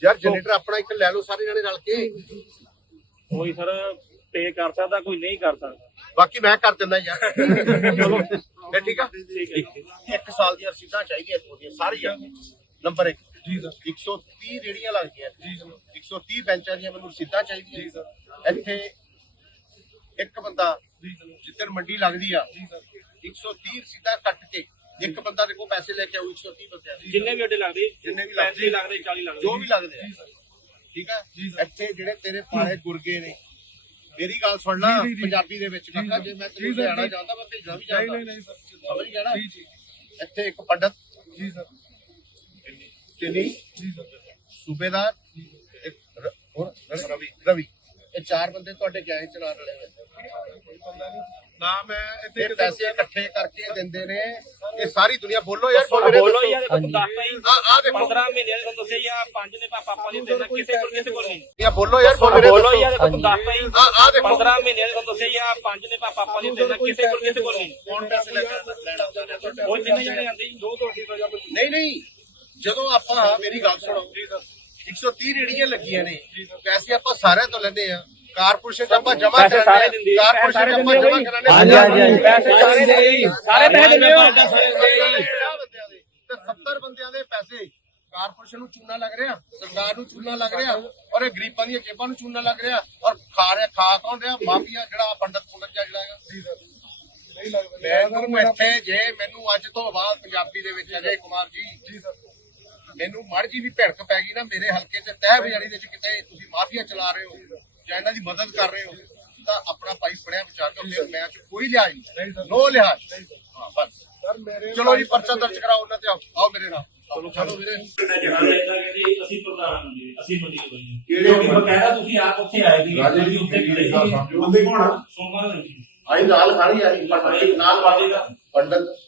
ਯਾਰ ਜਨਰੇਟਰ ਆਪਣਾ ਇੱਕ ਲੈ ਲਓ ਸਾਰੇ ਜਣੇ ਰਲ ਕੇ। ਕੋਈ ਸਰ ਪੇ ਕਰ ਸਕਦਾ ਕੋਈ ਨਹੀਂ ਕਰ ਸਕਦਾ। ਬਾਕੀ ਮੈਂ ਕਰ ਦਿੰਦਾ ਯਾਰ। ਚਲੋ ਇਹ ਠੀਕ ਆ? ਇੱਕ ਸਾਲ ਦੀਆਂ ਰਸੀਦਾਂ ਚਾਹੀਦੀਆਂ ਤੁਹਾਡੀਆਂ ਸਾਰੀਆਂ। ਨੰਬਰ 1 ਜੀ ਸਰ। 130 ਰੇੜੀਆਂ ਲੱਗਦੀਆਂ। ਜੀ ਸਰ। 130 ਬੈਂਚਾਂ ਦੀਆਂ ਮੈਨੂੰ ਰਸੀਦਾਂ ਚਾਹੀਦੀਆਂ। ਜੀ ਸਰ। ਇੱਥੇ ਇੱਕ ਬੰਦਾ ਜਿੱਦਣ ਮੰਡੀ ਲੱਗਦੀ ਆ ਜੀ ਸਰ। 130 ਰਸੀਦਾਂ ਕੱਟ ਕੇ ਇੱਕ ਬੰਦਾ ਦੇ ਕੋਲ ਪੈਸੇ ਲੈ ਕੇ ਆਉ 130 ਬੰਦਿਆਂ ਦੇ। ਜਿੰਨੇ ਵੀ ਅੱਡੇ ਲੱਗਦੇ ਜਿੰਨੇ ਵੀ 35 ਲੱਗਦੇ। 40 ਲੱਗਦੇ। ਜੋ ਵੀ ਲੱਗਦੇ ਆ। ਠੀਕ ਹੈ ਇੱਥੇ ਜਿਹੜੇ ਤੇਰੇ ਪਾਲੇ ਗੁਰਗੇ ਨੇ ਮੇਰੀ ਗੱਲ ਸੁਣ ਲੈ ਪੰਜਾਬੀ ਦੇ ਵਿੱਚ ਕਾਕਾ ਜੇ। ਮੈਂ ਤੈਨੂੰ ਲਿਆਣਾ ਚਾਹੁੰਦਾ ਮੈਂ ਭੇਜਣਾ ਵੀ ਚਾਹੁੰਦਾ ਨਹੀਂ ਨਹੀਂ ਸਰ। ਸਮਝ ਗਿਆ ਨਾ? ਇੱਥੇ ਇੱਕ ਪੰਡਤ ਜੀ ਸਰ। ਚਿਨੀ ਜੀ ਸਰ। ਸੂਬੇਦਾਰ ਇੱਕ ਹੋਰ ਰਵੀ। ਰਵੀ। ਇਹ ਚਾਰ ਬੰਦੇ ਤੁਹਾਡੇ ਗੈਂਗ ਚਲਾ ਰਹੇ ਨੇ ਨਾ ਮੈਂ ਇੱਥੇ ਪੈਸੇ ਇਕੱਠੇ ਕਰਕੇ ਦਿੰਦੇ ਨੇ। ਇਹ ਸਾਰੀ ਦੁਨੀਆ ਬੋਲੋ ਯਾਰ। ਬੋਲੋ। ਯਾਰ ਹੀ ਆ ਆ ਦੇਖੋ। 15 ਮਹੀਨੇ ਦੇ ਤੁਹਾਨੂੰ ਦੱਸਿਆ ਜਾਂ ਪੰਜ ਨੇ ਪਾ- ਪਾਪਾ ਦੀ ਦੇਣਾ ਕਿਸੇ ਕੋਲ ਕਿਸੇ ਕੋਲ ਨਹੀਂ। ਇਹ ਬੋਲੋ ਯਾਰ ਬੋਲੋ। ਯਾਰ ਤੁਹਾਨੂੰ ਦੱਸਤਾ ਹੀ ਆ ਆ ਦੇਖੋ। 15 ਮਹੀਨੇ ਦੇ ਤੁਹਾਨੂੰ ਦੱਸਿਆ ਜਾਂ ਪੰਜ ਨੇ ਪਾ- ਪਾਪਾ ਦੀ ਦੇਣਾ ਕਿਸੇ ਕੋਲ ਕਿਸੇ ਕੋਲ ਨਹੀਂ। ਕੌਣ ਪੈਸੇ ਲੈਣਾ। ਉਹ ਜਿੰਨੇ ਜਣੇ ਆਂਦੇ ਜੀ ਦੋ ਤੁਹਾਡੀ ਨਹੀਂ ਨਹੀਂ। ਜਦੋਂ ਆਪਾਂ ਮੇਰੀ ਗੱਲ ਸੁਣੋ। 130 ਰੇੜੀਆਂ ਲੱਗੀਆਂ ਨੇ। ਪੈਸੇ ਆਪਾਂ ਸਾਰਿਆਂ ਤੋਂ ਲੈਂਦੇ ਆ। ਕਾਰਪੋਰੇਸ਼ਨ ਜਮਾ ਸਾਰੇ ਦਿੰਦੀ ਹੈ, ਕਾਰਪੋਰੇਸ਼ਨ ਆਪਾਂ ਜਮਾ ਕਰਾਣੇ ਹਾਂਜੀ, ਹਾਂਜੀ। ਪੈਸੇ ਸਾਰੇ ਜੀ। ਸਾਰੇ ਪੈਸੇ ਦਿੰਦੇ ਹੋ। ਤੇ 70 ਬੰਦਿਆਂ ਦੇ ਪੈਸੇ ਕਾਰਪੋਰੇਸ਼ਨ ਨੂੰ ਚੂਨਾ ਲੱਗ ਰਿਹਾ ਸਰਕਾਰ ਨੂੰ ਚੂਨਾ ਲੱਗ ਰਿਹਾ ਔਰ ਇਹ ਗਰੀਬਾਂ ਦੀਆਂ ਜੇਬਾਂ ਨੂੰ ਚੂਨਾ ਲੱਗ ਰਿਹਾ ਔਰ ਖਾ ਰਿਹਾ ਖਾ ਕੌਣ ਰਿਹਾ? ਮਾਫੀਆ ਜਿਹੜਾ ਪੰਡਤ ਪੁੰਡਤ ਜਿਹਾ ਜਿਹੜਾ ਹੈਗਾ। ਮੈਨੂੰ ਇੱਥੇ ਜੇ ਮੈਨੂੰ ਅੱਜ ਤੋਂ ਬਾਅਦ ਪੰਜਾਬੀ ਦੇ ਵਿੱਚ ਅਜੇ ਕੁਮਾਰ ਜੀ ਮੈਨੂੰ ਮੜ ਜੀ ਵੀ ਭਿੜਕ ਪੈ ਗਈ ਨਾ ਮੇਰੇ ਹਲਕੇ ਤੇ ਤਹਿ ਬਜਾਰੀ ਦੇ ਵਿੱਚ ਕਿਤੇ ਤੁਸੀਂ ਮਾਫੀਆ ਚਲਾ ਰਹੇ ਹੋ ਜਾਂ ਇਹਨਾਂ ਦੀ ਮਦਦ ਕਰ ਰਹੇ ਹੋ ਤਾਂ ਆਪਣਾ ਭਾਈ ਫੜਿਆ ਵਿਚਾਰ ਕੇ ਫਿਰ ਮੈਂ ਚ ਕੋਈ ਲਿਹਾਜ਼ ਨਹੀਂ ਨੋ ਲਿਹਾਜ਼। ਹਾਂ ਬਸ। ਚਲੋ ਜੀ ਪਰਚਾ ਦਰਜ ਕਰਾਓ ਉਹਨਾਂ ਤੇ ਆਓ। ਆਓ ਮੇਰੇ ਨਾਲ। ਚਲੋ ਚਲੋ ਵੀਰੇ। ਅਸੀਂ ਪ੍ਰਧਾਨ ਜੀ ਅਸੀਂ ਮੰਡੀ ਦੇ ਬਈ ਕਿਹੜੇ ਬਕਾਇਦਾ ਤੁਸੀਂ ਆਪ ਉੱਥੇ ਆਏ ਸੀ ਰਾਜੇ ਜੀ ਉੱਥੇ ਖੜੇ ਸੀ। ਬੰਦੇ ਕੌਣ ਆ? ਨੂੰ। ਜੀ ਆਈ ਨਾਲ ਖਾਣੀ ਆਈ ਨਾਲ ਪੰਡਤ।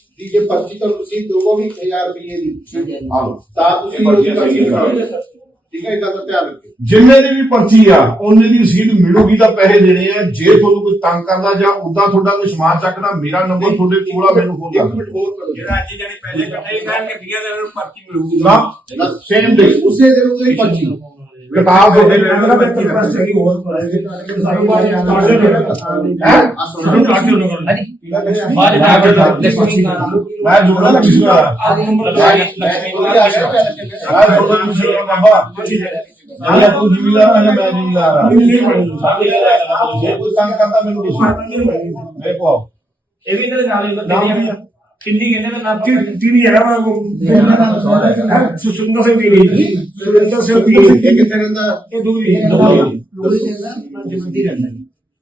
ਜੇ ਪਰਚੀ ਤੁਹਾਨੂੰ ਤੁਸੀਂ ਦੋਗੋ ਵੀ 1000 ਰੁਪਏ ਦੀ। ਆਹ। ਤਾਂ ਤੁਸੀਂ ਪਰਚੀ ਪਰਚੀ ਕਰਾਓ। ਠੀਕ ਹੈ ਇਹ ਗੱਲ ਦਾ ਧਿਆਨ ਰੱਖਿਓ। ਜਿੰਨੇ ਦੀ ਵੀ ਪਰਚੀ ਆ ਉਹਨੇ ਦੀ ਰਸੀਦ ਮਿਲੂਗੀ ਤਾਂ ਪੈਸੇ ਦੇਣੇ ਆ। ਜੇ ਤੁਹਾਨੂੰ ਕੋਈ ਤੰਗ ਕਰਦਾ ਜਾਂ ਉਦਾਂ ਤੁਹਾਡਾ ਕੋਈ ਸਮਾਨ ਚੱਕਦਾ ਮੇਰਾ ਨੰਬਰ ਤੁਹਾਡੇ ਕੋਲ ਆ ਮੈਨੂੰ ਫੋਨ ਇੱਕ ਕਰ ਮਿੰਟ ਹੋਰ ਕਰੋ। ਜਿਹੜਾ ਅੱਜ ਜਾਨੀ ਪਹਿਲੇ ਇਕੱਠੇ ਕਰਕੇ 20 ਦਿਨ ਨੂੰ ਪਰਚੀ ਮਿਲੂਗੀ ਨਾ ਸੇਮ ਡੇ ਉਸੇ ਦਿਨ ਉਹਦੀ ਪਰਚੀ। ਕਿਤਾਬ ਦੇ ਅੰਦਰ ਮੈਂ ਟ੍ਰਸਟ ਹੈਗੀ ਹੋਰ ਸਾਨੂੰ ਬਾਅਦ ਵਿੱਚ ਤਾਜ਼ੇ ਲੋਕ ਹੈ ਸਾਨੂੰ ਤਾਜ਼ੇ ਲੋਕ ਬਾਅਦ ਵਿੱਚ ਆਗੇ ਲక్ష్ਮੀ ਮੈਂ ਜੋੜਾ ਲక్ష్ਮੀ ਆ ਮੈਂ ਜੋੜਾ ਲక్ష్ਮੀ ਆ ਬਾਬਾ ਨਾਲੇ ਤੂੰ ਜ਼ਿਮੀਦਾਰ ਹੈ ਮੈਂ ਜ਼ਿਮੀਦਾਰ ਹਾਂ ਜੇ ਕੋਈ ਕੰਮ ਕਰਦਾ ਮੈਨੂੰ ਮੇਰੇ ਕੋ ਆਓ ਇਹ ਵੀ ਇਹਨਾਂ ਦੇ ਨਾਲ ਹੀ ਕਿੰਨੀ ਕਹਿੰਦੇ ਨੇ ਨਾ ਤੀਨੀ ਹੈਗਾ ਵਾ ਸੁਸੁੰਦਰ ਸਿੰਘ ਦੀ ਸੁਰਿੰਦਰ ਸਿੰਘ ਦੀ ਇਹ ਕਿੱਥੇ ਰਹਿੰਦਾ? ਇਹ ਦੂਰੀ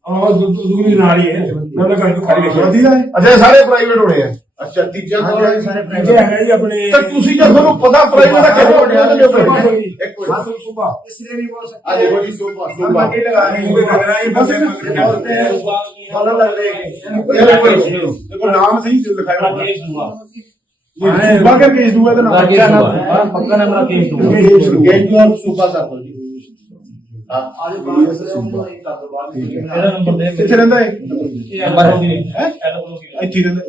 ਆਹ ਦੂਰੀ ਨਾਲ ਹੀ ਹੈ। ਮੈਂ ਤਾਂ ਘਰ ਖੜੀ ਵੇਖਿਆ ਅੱਛਾ ਇਹ ਸਾਰੇ ਪ੍ਰਾਈਵੇਟ ਹੋਣੇ ਆ। ਅੱਛਾ ਤੀਜਾ ਦੌਰ ਹੈ ਸਾਰੇ ਪ੍ਰਾਈਵੇਟ ਹੈਗਾ ਜੀ ਆਪਣੇ ਤਾਂ ਤੁਸੀਂ ਜੇ ਤੁਹਾਨੂੰ ਪਤਾ ਪ੍ਰਾਈਵੇਟ ਦਾ ਕਿਹੜਾ ਵੱਡਿਆ ਤੇ ਇੱਕ ਮਿੰਟ। ਸਾਸੂ ਸੁਬਾ। ਇਸਲੇ ਨਹੀਂ ਬੋਲ ਸਕਦੇ। ਆ ਦੇਖੋ ਜੀ ਸੁਬਾ ਸੁਬਾ ਕੀ ਲਗਾ ਰਹੇ ਹੋ ਲੱਗਣਾ ਹੀ? ਬਸ ਫਲ ਲੱਗ ਰਹੇ ਨੇ ਦੇਖੋ ਨਾਮ ਸਹੀ ਲਿਖਾਇਆ ਹੋਇਆ। ਸੁਬਾ। ਕਰਕੇ ਇਸ ਦੂਆ ਦਾ ਨਾਮ? ਪੱਕਾ ਨਾਮ ਪੱਕਾ ਨਾਮ ਰਾਕੇਸ਼ ਦੂਆ ਰਾਕੇਸ਼ ਦੂਆ ਸੁਬਾ ਸਰ ਜੀ। ਕਿੱਥੇ ਰਹਿੰਦਾ ਹੈ ਇਹ ਨੰਬਰ ਹੋ ਗਈ ਹੈ ਇੱਥੇ ਰਹਿੰਦਾ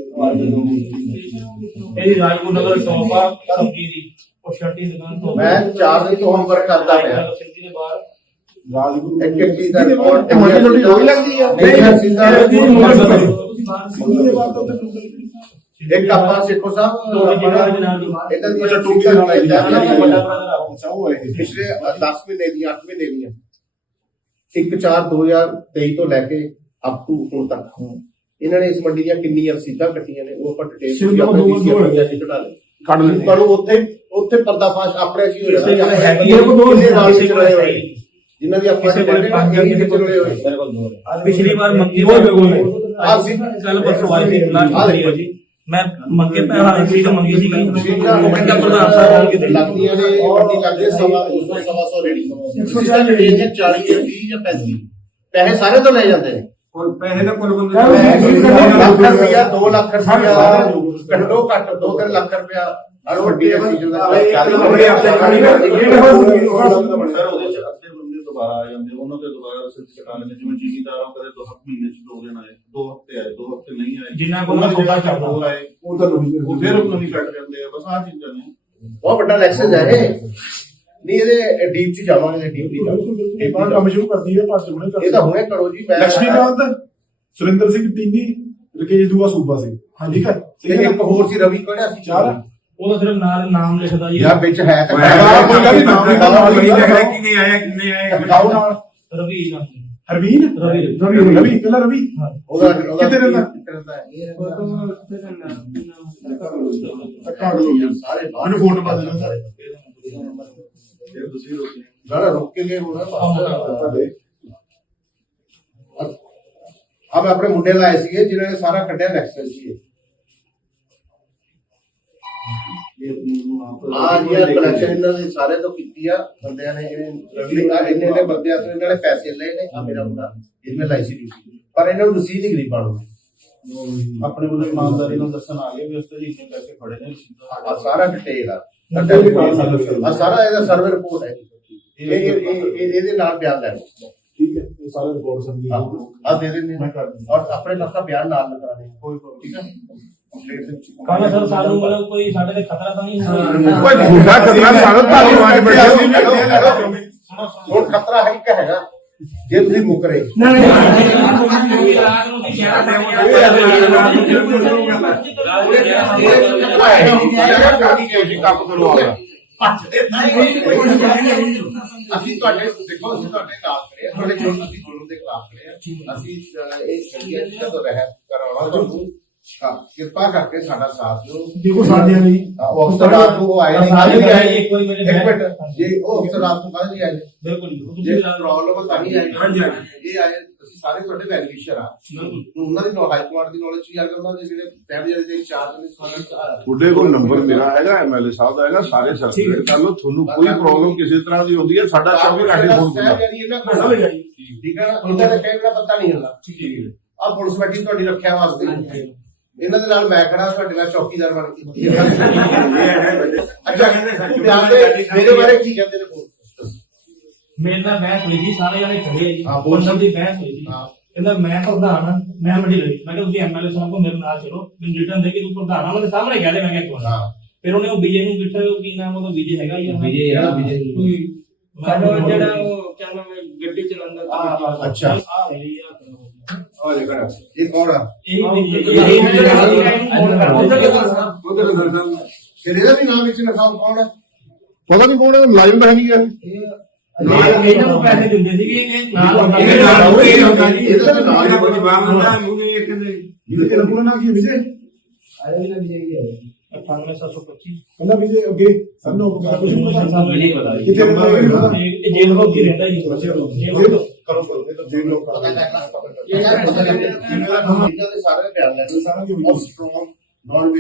ਇਹਦੀ ਰਾਜਪੁਰ ਨਗਰ ਸ਼ੌਪ ਆ ਸਬਜ਼ੀ ਦੀ ਉਹ ਛੱਟੀ ਦੁਕਾਨ ਤੋਂ ਮੈਂ ਚਾਰ ਦਿਨ ਤੋਂ ਹੋਮਵਰਕ ਕਰਦਾ ਪਿਆ ਸਿੱਧੀ ਦੇ ਬਾਹਰ ਰਾਜਗੁਰੂ ਇੱਕ ਇੱਕ ਚੀਜ਼ ਦਾ ਰਿਪੋਰਟ ਇਹ ਮੰਡੀ ਤੁਹਾਡੀ ਲੋਈ ਲੱਗਦੀ ਆ ਨਹੀਂ ਮੈਂ ਸਿੱਧਾ नहीं ਇੱਕ ਆਪਾਂ ਸਿੱਖੋ ਸਾਹਿਬ ਜਿਹੜਾ ਦੇ ਨਾਲ ਦੀ ਇਹਨਾਂ ਦੀ ਅੱਛਾ, ਟੋਪੀ ਦੇ ਨਾਲ ਹੀ। ਪਿਛਲੇ ਵੱਡਾ brother ਆ ਉਹ। ਅੱਛਾ ਉਹ ਹੈ 10 ਮਹੀਨੇ ਦੀ 8 ਮਹੀਨੇ ਦੀਆਂ 1 4 2023 ਤੋਂ ਲੈ ਕੇ ਅਪ ਟੂ ਹੁਣ ਤੱਕ ਇਹਨਾਂ ਨੇ ਇਸ ਮੰਡੀ ਦੀਆਂ ਕਿੰਨੀਆਂ ਰਸੀਦਾਂ ਕੱਟੀਆਂ ਨੇ ਉਹ ਆਪਾਂ ਡਿਟੇਲ ਆਪਣੇ ਡੀਸੀਆਰ ਜੀ ਕਢਾ ਲੈ ਕੱਢ ਲੈਂਦੇ ਪਰ ਉੱਥੇ ਉੱਥੇ ਪਰਦਾਫਾਸ਼ ਆਪਣੇ ਜੀ ਹੋ ਹੈਗੀ ਕਿਸੇ ਹੈ, ਕੋਲ ਕਿਸੇ ਨਾਲ ਕੋਲ ਵਿੱਚ ਰਲੇ ਹੋਏ। ਜਿਨ੍ਹਾਂ ਦੀ ਆਪਾਂ ਕਿਸੇ ਕੋਲ ਪੰਜ ਕਹਿੰਦੇ ਕਿਸੇ ਕੋਲ ਹੋਏ। ਮੇਰੇ ਕੋਲ ਦੋ ਹੈ ਪਿਛਲੀ ਵਾਰ ਮੰਗੇ ਸੀ। ਕੱਲ ਪਰਸੋਂ ਆਈ ਸੀ ਲਾਸਟ ਵਾਰੀ ਹੋ ਜੀ। ਮੈਂ ਮੰਗੇ ਪੈਸਾ ਸੀ ਤਾਂ ਮੰਗੀ ਸੀ ਉਹ ਕਹਿੰਦਾ ਪ੍ਰਧਾਨ ਸਾਹਿਬ ਆਉਣਗੇ ਦੇ ਲੱਗਦੀਆਂ ਨੇ ਵੱਡੀ ਲੱਗਦੀ ਹੈ ਸਵਾ 200 ਸਵਾ 100 ਰੇੜੀ। 140 ਰੇਂਜ 40 ਜਾਂ 30 ਜਾਂ 35 ਪੈਸੇ ਸਾਰੇ ਤੋਂ ਲੈ ਜਾਂਦੇ ਨੇ। ਪੈਸੇ ਦਾ ਕੁੱਲ ਲੱਖ ਰੁਪਇਆ 2 ਲੱਖ ਰੁਪਇਆ ਘੱਟੋ ਘੱਟ 2-3 ਲੱਖ ਰੁਪਇਆ ਹਰ ਵੱਡੀ ਸੀਜ਼ਨ ਦਾ ਸਰ ਉਹਦੇ ਚ। ਬੰਦੇ ਦੁਬਾਰਾ ਆ ਜਾਂਦੇ ਉਹਨਾਂ ਦੇ ਦੁਬਾਰਾ ਰਸਦ ਕਟਾ ਲੈਂਦੇ ਜਿਵੇਂ ਜ਼ਿਮੀਦਾਰਾਂ ਕਦੇ ਦੋ ਹਫ਼ਤੇ ਮਹੀਨੇ ਚ ਦੋ ਦਿਨ ਆਏ ਦੋ ਹਫ਼ਤੇ ਆਏ ਦੋ ਹਫ਼ਤੇ ਨਹੀਂ ਆਏ। ਜਿਨ੍ਹਾਂ ਕੋਲ ਉਹਨਾਂ ਦੀ ਸੌਦਾ ਚੱਲਦਾ। ਦੋ ਆਏ ਉਹ ਤਾਂ ਉਹ ਫਿਰ ਉਹ ਨਹੀਂ ਕੱਟ ਜਾਂਦੇ ਆ ਬਸ ਆਹ ਚੀਜ਼ਾਂ ਨੇ। ਬਹੁਤ ਵੱਡਾ ਲੈਕਸ਼ਨ ਹੈ ਇਹ। ਨਹੀਂ ਇਹਦੇ ਡੀਪ ਚ ਜਾਵਾਂਗੇ ਡੀਪ ਨਹੀਂ ਜਾਵਾਂਗੇ। ਇਹ ਬਾਤ ਕੰਮ ਸ਼ੁਰੂ ਕਰਦੀ ਹੈ ਭਾਜ ਹੁਣੇ ਇਹ ਤਾਂ ਹੁਣੇ ਕਰੋ ਜੀ ਮੈਂ ਲక్ష్ਮੀਕਾਂਤ ਸੁਰਿੰਦਰ ਸਿੰਘ ਟੀਨੀ ਰਕੇਸ਼ ਦੂਆ ਸੂਬਾ ਸਿੰਘ ਹਾਂ ਠੀਕ ਹੈ? ਤੇ ਇੱਕ ਹੋਰ ਸੀ ਰਵੀ ਕੋਹੜਾ ਸੀ। ਚਾਰ। ਉਹ ਤਾਂ ਸਿਰਫ ਨਾਲ ਨਾਮ ਲਿਖਦਾ ਜੀ। ਯਾਰ ਵਿੱਚ ਹੈ ਤਾਂ ਕੋਈ ਨਾਮ ਲਿਖਾ ਲਓ, ਰਵੀ ਲਿਖਾ। ਕਿੰਨੇ ਆਏ ਕਿੰਨੇ ਆਏ ਲਿਖਾਓ ਨਾਲ। ਰਵੀ ਨਾਮ। ਹਰਵੀਨ ਰਵੀ। ਰਵੀ। ਰਵੀ ਪਹਿਲਾ ਰਵੀ। ਉਹਦਾ ਉਹਦਾ ਕਿੱਥੇ ਰਹਿੰਦਾ? ਸਾਰੇ ਫੋਟੋ ਪਾ ਦੇਣਾ ਸਾਰੇ। ਫਿਰ ਤੁਸੀਂ ਰੋਟੀ। ਸਾਰਾ ਰੁਕ ਕੇ ਗਏ ਹੋਣਾ ਬਸ। ਆ ਮੈਂ ਆਪਣੇ ਮੁੰਡੇ ਲਾਏ ਸੀਗੇ ਜਿਨ੍ਹਾਂ ਨੇ ਸਾਰਾ ਕੱਢਿਆ ਨੈਕਸਲ ਸੀ ਆ ਜੀ ਇਹ ਕਲੈਕਸ਼ਨ ਇਹਨਾਂ ਦੇ ਸਾਰੇ ਤੋਂ ਕੀਤੀ ਆ। ਬੰਦਿਆਂ ਨੇ ਇਹਨੇ ਰਵੀ ਆ ਇੰਨੇ ਨੇ ਬੰਦਿਆਂ ਤੋਂ ਇਹਨਾਂ ਨੇ ਪੈਸੇ ਲਏ ਨੇ ਆ ਮੇਰਾ ਮੁੰਡਾ ਇਹਨੇ ਲਾਈ ਸੀ ਡਿਊਟੀ ਪਰ ਇਹਨਾਂ ਨੂੰ ਰਸੀਦ ਹੀ ਗਰੀਬਾਂ ਨੂੰ। ਆਪਣੇ ਵੱਲੋਂ ਇਮਾਨਦਾਰੀ ਨਾਲ ਦੱਸਣ ਆ ਗਏ ਵੀ ਉਸ ਤੇ ਜੀ ਇੰਨੇ ਪੈਸੇ ਫੜੇ ਨੇ ਆ ਸਾਰਾ ਡਿਟੇਲ ਆ। ਠੀਕ ਆ। ਸਾਰਾ ਇਹਦਾ ਸਰਵੇ ਰਿਪੋਰਟ ਹੈ। ਇਹ ਇਹ- ਇਹ ਇਹ- ਇਹਦੇ ਨਾਲ ਬਿਆਨ ਲੈਣਾ। ਹੈ ਇਹ ਸਾਰੇ ਰਿਪੋਰਟ ਸੰਦੀ ਆ ਦੇ ਦੇਣੇ ਮੈਂ ਕਰ ਦਿੰਦਾ। ਔਰ ਆਪਣੇ ਨਾਲ ਦਾ ਬਿਆਨ ਨਾਲ ਲਗਾਣੇ ਕੋਈ ਠੀਕ ਹੈ ਦੇ ਕਹਿੰਦਾ ਸਰ ਸਾਨੂੰ ਮਤਲਬ ਕੋਈ ਸਾਡੇ ਤੇ ਖਤਰਾ ਤਾਂ ਨਹੀਂ ਹੋਣਾ ਓਏ ਝੂਠਾ ਖਤਰਾ ਸਾਨੂੰ ਧਾਲੀਵਾਲ ਬੈਠੇ ਹੁਣ ਖਤਰਾ ਹੈ ਕਿ ਹੈਗਾ? ਜੇ ਤੁਸੀਂ ਮੁੱਕ ਰਹੇ। ਕੋਈ ਰਾਤ ਨੂੰ ਅਸੀਂ ਸ਼ਹਿਰ ਕੰਮ ਕਰਵਾਉਂਦਾ ਅਸੀਂ ਤੁਹਾਡੇ ਦੇਖੋ ਅਸੀਂ ਤੁਹਾਡੇ ਨਾਲ ਖੜੇ ਤੁਹਾਡੇ ਜੁਰਮ ਅਸੀਂ ਜੁਰਮ ਦੇ ਖਿਲਾਫ ਖੜੇ ਅਸੀਂ ਇਹ ਚੰਗੀਆਂ ਚੀਜ਼ਾਂ ਤੋਂ ਰਹਿਤ ਕਰਾਉਣਾ ਤੁਹਾਨੂੰ। ਹਾਂ ਕਿਰਪਾ ਕਰਕੇ ਸਾਡਾ ਸਾਥ ਦਿਓ। ਦੇਖੋ ਸਾਡਿਆਂ ਲਈ। ਹਾਂ, ਉਹ ਅਫਸਰ ਰਾਤ ਨੂੰ ਉਹ ਆਏ ਨੇ ਸਾਰੇ ਵੀ ਆਏ ਇੱਕ ਵਾਰੀ ਮੇਰੇ ਇੱਕ ਮਿੰਟ ਜੇ ਉਹ ਅਫਸਰ ਰਾਤ ਨੂੰ ਕੱਲ ਵੀ ਆਏ। ਨੇ ਬਿਲਕੁਲ ਜੀ, ਉਹ ਜੇ ਤੁਸੀਂ ਲਾ- ਪ੍ਰੋਬਲਮ ਤਾਂ ਨਹੀਂ ਆਈ ਹਾਂਜੀ ਇਹ ਆਏ ਅਸੀਂ ਸਾਰੇ ਤੁਹਾਡੇ ਵੈਰੀਫਿਕੇਸ਼ਨ ਆ। ਉਹਨਾਂ ਦੀ ਹਾਈ ਕੋਰਟ ਦੀ ਨੌਲੇਜ ਕੀ ਆ ਕਿ ਉਹਨਾਂ ਦੇ ਜਿਹੜੇ ਪਹਿਲੇ ਜਿਹੜੇ ਚਾਰਜ ਨੇ ਸਾਰਿਆਂ ਦਾ ਤੁਹਾਡੇ ਕੋਲ ਨੰਬਰ ਮੇਰਾ ਹੈਗਾ ਐਮਐਲਏ ਸਾਹਿਬ ਦਾ ਹੈਗਾ ਸਾਰੇ ਸਰਕੂਲੇਟ ਕਰ ਲਓ। ਤੁਹਾਨੂੰ ਕੋਈ ਪ੍ਰੋਬਲਮ ਕਿਸੇ ਤਰ੍ਹਾਂ ਦੀ ਹੁੰਦੀ ਹੈ ਸਾਡਾ 24 ਘੰਟੇ ਫੋਨ ਕਰਦਾ ਠੀਕ ਹੈ ਨਾ? ਉਹਨਾਂ ਦਾ ਕਹਿਣਾ ਪਤਾ ਨਹੀਂ ਹੁੰਦਾ। ਆ ਪੁਲਿਸ ਬੈਠੀ ਤੁਹਾਡੀ ਰੱਖਿਆ ਵਾਸਤੇ। ਇਹਨਾਂ ਦੇ ਨਾਲ ਮੈਂ ਖੜਾ ਤੁਹਾਡੇ ਨਾਲ ਚੌਕੀਦਾਰ ਬਣ ਕੇ ਅੱਛਾ ਮੇਰੇ ਬਾਰੇ ਕੀ ਕਹਿੰਦੇ ਨੇ ਬੋਲ? ਮੇਰੇ ਨਾਲ ਬਹਿਸ ਹੋਈ ਸੀ ਸਾਰੇ ਜਣੇ ਖੜੇ ਆ ਜੀ। ਹਾਂ, ਬੋਲ। ਬੋਲਣ ਦੀ ਬਹਿਸ ਹੋਈ ਸੀ। ਹਾਂ। ਕਹਿੰਦਾ ਮੈਂ ਪ੍ਰਧਾਨ ਹਾਂ ਮੈਂ ਵੱਡੀ ਲਈ ਮੈਂ ਕਿਹਾ ਤੁਸੀਂ ਐਮਐਲਏ ਸਾਹਿਬ ਕੋ ਮੇਰੇ ਨਾਲ ਚਲੋ। ਮੈਨੂੰ ਰਿਟਰਨ ਦੇ ਕੇ ਤੂੰ ਪ੍ਰਧਾਨ ਆ। ਉਹਦੇ ਸਾਹਮਣੇ ਕਹਿ ਦੇ ਮੈਂ ਕਿਹਾ ਵਾਰ। ਹਾਂ। ਫਿਰ ਉਹਨੇ ਉਹ ਵਿਜੇ ਨੂੰ ਪੁੱਛਿਆ ਉਹ ਕੀ ਨਾਮ ਉਹਦਾ? ਵਿਜੇ ਹੈਗਾ ਹੀ ਵਿਜੇ ਹੈਗਾ, ਵਿਜੇ। ਕੋਈ ਸਾਨੂੰ ਜਿਹੜਾ ਉਹ ਕਿਆ ਨਾਮ ਹੈ ਗੱਡੀ ਚਲਾਉਂਦਾ। ਅੱਛਾ। ਆ ਰਹੀ ਆ? ਆ ਜੇ ਕਰਾ ਇਹ ਕੌਣ ਆ ਇਹ ਵਿਜੇ ਫਿਰ ਇਹਦਾ ਵੀ ਨਾਮ ਵਿੱਚ ਲਿਖਾਓ ਕੌਣ ਹੈ ਪਤਾ ਨਹੀਂ ਕੋਣ ਮੁਲਾਜ਼ਮ ਹੈ ਨਹੀਂ ਹੈ ਇਹਨਾਂ ਨੂੰ ਪੈਸੇ ਦਿੰਦੇ ਸੀਗੇ ਇਹ ਨਾਲ ਇਹ ਨਾਲ ਉਹ ਇਹ ਹੁੰਦਾ ਜੀ, ਇਹਦਾ ਤਾਂ ਨਾਲ ਹੀ ਇਹਦੇ ਨਾਲ ਪੂਰਾ ਨਾਮ ਕੀ ਹੈ ਵਿਜੇ? 98725 ਕਹਿੰਦਾ ਵਿਜੇ ਅੱਗੇ ਸਾਨੂੰ ਉਪਕਾਰ ਕੁਝ ਨਹੀਂ ਪਤਾ ਨਹੀਂ ਪਤਾ। ਕਿੱਥੇ ਰਹਿੰਦਾ ਇਹ ਨਹੀਂ ਪਤਾ ਇਹ ਜੇਲ੍ਹ ਹੀ ਰਹਿੰਦਾ ਜੀ। ਜੇਲ੍ਹ ਵਿੱਚ। ਕਰੋ ਕਰੋ ਇਹ ਤਾਂ ਦੇ ਲੋ ਪਤਾ ਕਰਨਾ ਇਹ ਯਾਰ ਪਤਾ ਨਹੀਂ ਇਹਨਾਂ ਦੇ ਸਾਰੇ ਬਿਆਨ ਲੈ ਲਓ ਸਾਰਾ ਦੀ ਔਰ ਸਟਰੋਂਗ ਨਾਨ